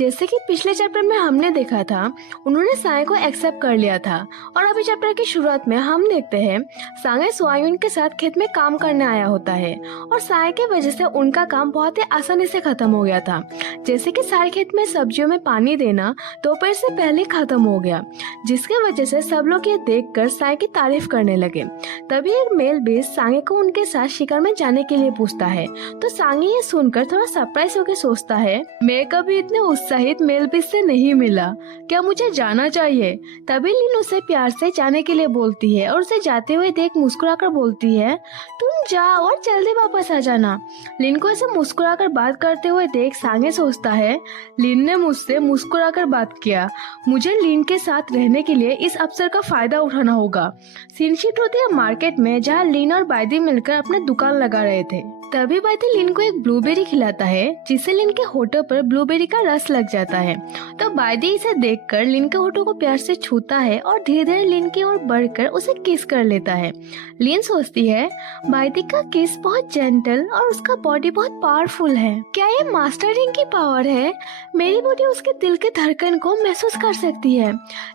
जैसे कि पिछले चैप्टर में हमने देखा था, उन्होंने साए को एक्सेप्ट कर लिया था और अभी चैप्टर की शुरुआत में हम देखते हैं सांगे स्वायुन के साथ खेत में काम करने आया होता है और साए की वजह से उनका काम बहुत ही आसानी से खत्म हो गया था। जैसे कि सारे खेत में सब्जियों में पानी देना दोपहर से पहले खत्म हो गया, जिसके वजह से सब लोग ये देखकर साए की तारीफ करने लगे। तभी एक मेल बीस सांगे को उनके साथ शिकार में जाने के लिए पूछता है, तो सांगे ये सुनकर थोड़ा सरप्राइज होकर सोचता है, मैं कभी इतने उत्साहित मेल बीस से नहीं मिला, क्या मुझे जाना चाहिए। तभी लिन उसे प्यार से जाने के लिए बोलती है और उसे जाते हुए देख मुस्कुराकर बोलती है, तुम जाओ और जल्दी वापस आ जाना। लिन को ऐसे मुस्कुराकर बात करते हुए देख सांगे सोचता है, लिन ने मुझसे मुस्कुराकर बात किया, मुझे लिन के साथ रहने के लिए इस अवसर का फायदा उठाना होगा। सीन शिफ्ट होती है मार्केट में, जहाँ लिन और बायदी मिलकर अपने दुकान लगा रहे थे। तभी बायदी लिन को एक ब्लूबेरी खिलाता है, जिससे लिन के होठों पर ब्लूबेरी का रस लग जाता है। तो बायदी इसे देखकर लिन के होठों को प्यार से छूता है और धीरे धीरे लिन की ओर बढ़कर उसे किस कर लेता है। लिन सोचती है, बायदी का किस बहुत जेंटल और उसका बॉडी बहुत पावरफुल है। क्या ये मास्टरिंग की पावर है? मेरी बॉडी उसके दिल के धड़कन को महसूस कर सकती है।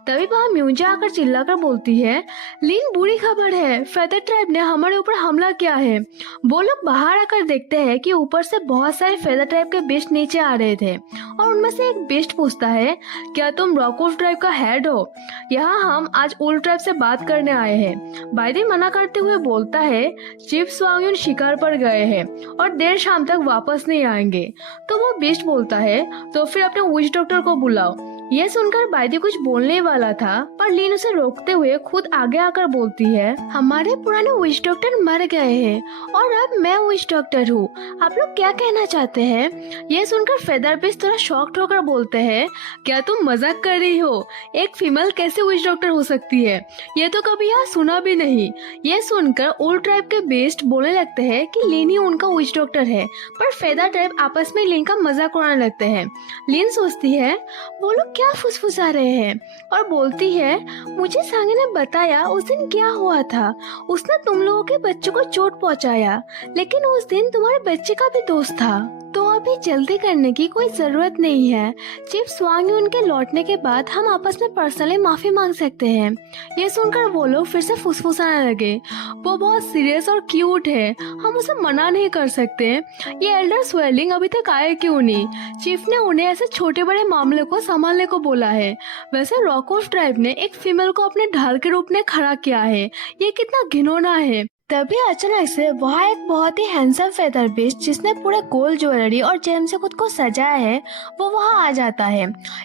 तभी वहाँ म्यूजा आकर चिल्लाकर बोलती है, लिन बुरी खबर है, फेदर ट्राइब ने हमारे ऊपर हमला किया है। वो लोग बाहर आकर देखते हैं कि ऊपर से बहुत सारे फेदर ट्राइब के बीस्ट नीचे आ रहे थे और उनमें से एक बीस्ट पूछता है, क्या तुम रॉकवुल्फ ट्राइब का हेड हो? यहाँ हम आज वुल्फ ट्राइब से बात करने आए हैं। बायदी मना करते हुए बोलता है, चीफ स्वांगयुन शिकार पर गए हैं और देर शाम तक वापस नहीं आएंगे। तो वो बीस्ट बोलता है, तो फिर अपने विच डॉक्टर को बुलाओ। यह सुनकर बायदी कुछ बोलने वाला था, पर लिन उसे रोकते हुए खुद आगे आकर बोलती है, हमारे पुराने विच डॉक्टर मर गए हैं और अब मैं विच डॉक्टर हूँ। आप लोग क्या कहना चाहते हैं? यह सुनकर फेदर बीस्ट थोड़ा शॉक्ड होकर बोलते हैं, क्या तुम मजाक कर रही हो? एक फीमेल कैसे विच डॉक्टर हो सकती है? ये तो कभी यहाँ सुना भी नहीं। यह सुनकर ओल्ड ट्राइब के बीस्ट बोलने लगते हैं कि लिन ही उनका विच डॉक्टर है, पर फेदर ट्राइब आपस में लिन का मजाक उड़ाने लगते हैं। लिन सोचती है, वो लोग क्या फुसफुसा रहे हैं, और बोलती है, मुझे सांगे ने बताया उस दिन क्या हुआ था। उसने तुम लोगों के बच्चों को चोट पहुंचाया, लेकिन उस दिन तुम्हारे बच्चे का भी दोस्त था, तो अभी जल्दी करने की कोई जरूरत नहीं है। चीफ स्वांगयुन के लौटने के बाद हम आपस में पर्सनली माफी मांग सकते हैं। ये सुनकर वो लोग फिर से फुसफुसाने लगे, वो बहुत सीरियस और क्यूट है, हम उसे मना नहीं कर सकते। ये एल्डर स्वेलिंग अभी तक आए क्यों नहीं? चीफ ने उन्हें ऐसे छोटे बड़े मामले को संभालने को बोला है। वैसे रॉकवुल्फ ट्राइब ने एक फीमेल को अपने ढाल के रूप में खड़ा किया है, ये कितना घिनौना है। तभी अचानक से वहाँ एक बहुत ही हैंडसम फेदर बीस्ट, जिसने पूरे गोल्ड ज्वेलरी और जेम से खुद को सजाया है, वो वहाँ आ जाता है।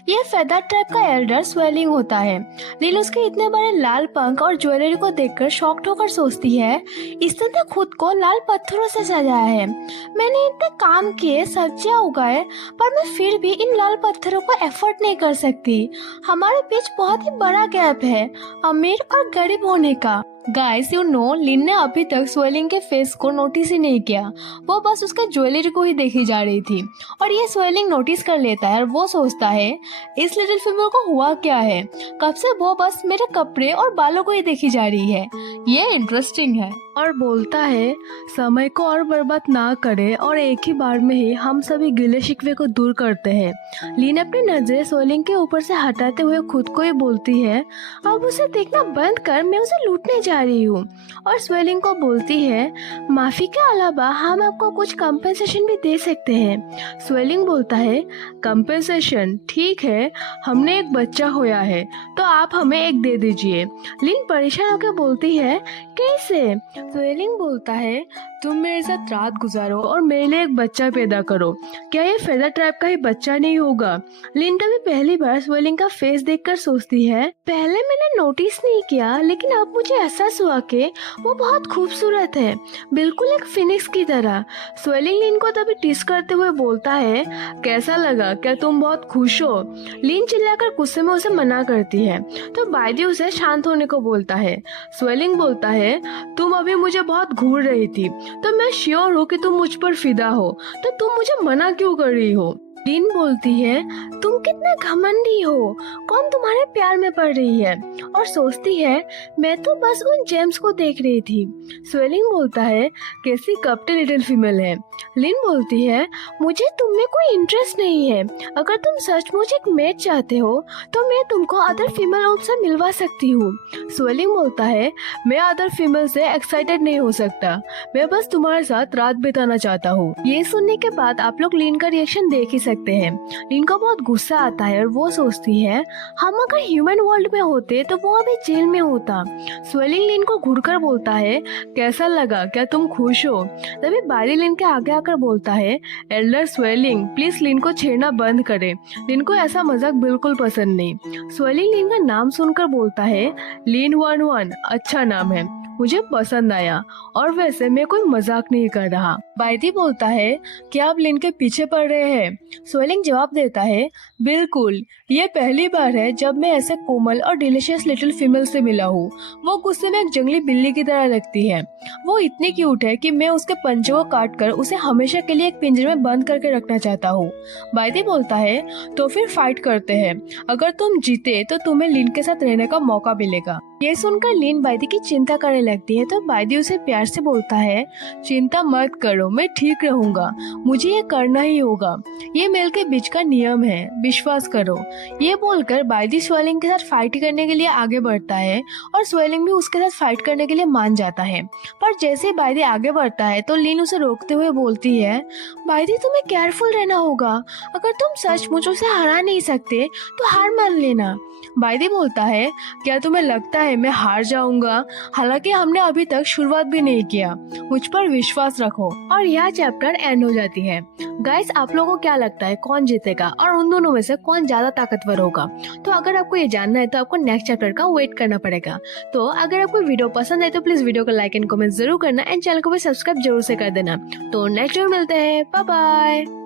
ये फेदर ट्राइब का एल्डर स्वेलिंग होता है। लिन उसके इतने बड़े लाल पंख और ज्वेलरी को देखकर शॉक्ड होकर सोचती है, इसने तो खुद को लाल पत्थरों से सजाया है। मैंने इतने काम किए, सब्जियां उगाए, पर मैं फिर भी इन लाल पत्थरों को एफोर्ड नहीं कर सकती। हमारे बीच बहुत ही बड़ा गैप है, अमीर और गरीब होने का। गाइस यू नो, लिन ने अभी तक स्वेलिंग के फेस को नोटिस ही नहीं किया, वो बस उसके ज्वेलरी को ही देखी जा रही थी। और ये स्वेलिंग नोटिस कर लेता है और वो सोचता है, इस लिटिल फीमेल को हुआ क्या है, कब से वो बस मेरे कपड़े और बालों को ही देखी जा रही है, ये इंटरेस्टिंग है। और बोलता है, समय को और बर्बाद ना करे और एक ही बार में ही हम सभी गिले शिकवे को दूर करते हैं। लिन अपनी नजरें स्वेलिंग के ऊपर से हटाते हुए खुद को ही बोलती है, अब उसे देखना बंद कर, मैं उसे लूटने जा रही हूँ। और स्वेलिंग को बोलती है, माफी के अलावा हम आपको कुछ कंपेंसेशन भी दे सकते हैं। स्वेलिंग बोलता है, कंपेंसेशन? ठीक है, हमने एक बच्चा होया है, तो आप हमें एक दे दीजिए। लिन परेशान होकर बोलती है, कैसे? स्वेलिंग बोलता है, तुम मेरे साथ रात गुजारो और मेरे लिए एक बच्चा पैदा करो। क्या ये फेदर ट्राइब का ही बच्चा नहीं होगा? लिन तभी पहली बार स्वेलिंग का फेस देखकर सोचती है, पहले मैंने नोटिस नहीं किया, लेकिन अब मुझे एहसास हुआ कि वो बहुत खूबसूरत है, बिल्कुल एक फिनिक्स की तरह। स्वेलिंग लिन को तभी टिस करते हुए बोलता है, कैसा लगा, क्या तुम बहुत खुश हो? लिन चिल्लाकर गुस्से में उसे मना करती है, तो बायदी उसे शांत होने को बोलता है। स्वेलिंग बोलता है, तुम अभी मुझे बहुत घूर रही थी, तो मैं श्योर हूँ कि तुम मुझ पर फिदा हो, तो तुम मुझे मना क्यों कर रही हो? लिन बोलती है, तुम कितना घमंडी हो, कौन तुम्हारे प्यार में पड़ रही है। और सोचती है मैं तो बस उन जेम्स को देख रही थी। स्वेलिंग बोलता है कैसी कपटी लिटिल फीमेल है। लिन बोलती है मुझे तुम में कोई इंटरेस्ट नहीं है, अगर तुम सचमुच एक मैच चाहते हो तो मैं तुमको अदर फीमेल से मिलवा सकती हूँ। स्वेलिंग बोलता है मैं अदर फीमेल से एक्साइटेड नहीं हो सकता, मैं बस तुम्हारे साथ रात बिताना चाहता हूँ। ये सुनने के बाद आप लोग लिन का रिएक्शन देख ही सकते हैं। लिन को बहुत गुस्सा आता है और वो सोचती है हम अगर ह्यूमन वर्ल्ड में होते तो वो अभी जेल में होता। स्वेलिंग लिन को घूरकर बोलता है कैसा लगा, क्या तुम खुश हो। तभी बारी लिन के आगे आकर बोलता है एल्डर स्वेलिंग प्लीज लिन को छेड़ना बंद करे, लिन को ऐसा मजाक बिल्कुल पसंद नहीं। स्वेलिंग लिन का नाम सुनकर बोलता है लिन 11 अच्छा नाम है, मुझे पसंद आया, और वैसे मैं कोई मजाक नहीं कर रहा। बायदी बोलता है क्या आप लिन के पीछे पड़ रहे हैं। स्वेलिंग जवाब देता है बिल्कुल, ये पहली बार है जब मैं ऐसे कोमल और डिलीशियस लिटिल फीमेल से मिला हूँ। वो गुस्से में एक जंगली बिल्ली की तरह लगती है, वो इतनी क्यूट है कि मैं उसके पंजों को काट कर उसे हमेशा के लिए एक पिंजरे में बंद करके रखना चाहता हूँ। बायदी बोलता है तो फिर फाइट करते हैं, अगर तुम जीते तो तुम्हें लिन के साथ रहने का मौका मिलेगा। ये सुनकर लिन बायदी की चिंता करने लगती है तो बायदी उसे प्यार से बोलता है चिंता मत करो, मैं ठीक रहूंगा, मुझे ये करना ही होगा, ये मेल के बीच का नियम है, विश्वास करो। ये बोलकर बायदी स्वेलिंग के साथ फाइट करने के लिए आगे बढ़ता है और स्वेलिंग भी उसके साथ फाइट करने के लिए मान जाता है। पर जैसे ही बायदी आगे बढ़ता है तो लिन उसे रोकते हुए बोलती है बायदी तुम्हें केयरफुल रहना होगा, अगर तुम सचमुच उसे हरा नहीं सकते तो हार मान लेना। बायदी बोलता है क्या तुम्हें लगता है मैं हार जाऊंगा, हालांकि हमने अभी तक शुरुआत भी नहीं किया, मुझ पर विश्वास रखो। और यह चैप्टर एंड हो जाती है। गाइस आप लोगों को क्या लगता है कौन जीतेगा और उन दोनों में से कौन ज्यादा ताकतवर होगा। तो अगर आपको ये जानना है तो आपको नेक्स्ट चैप्टर का वेट करना पड़ेगा। तो अगर आपको वीडियो पसंद है तो प्लीज वीडियो को लाइक एंड कमेंट जरूर करना एंड चैनल को भी सब्सक्राइब जरूर से कर देना। तो नेक्स्ट वीडियो मिलते हैं, बाय बाय।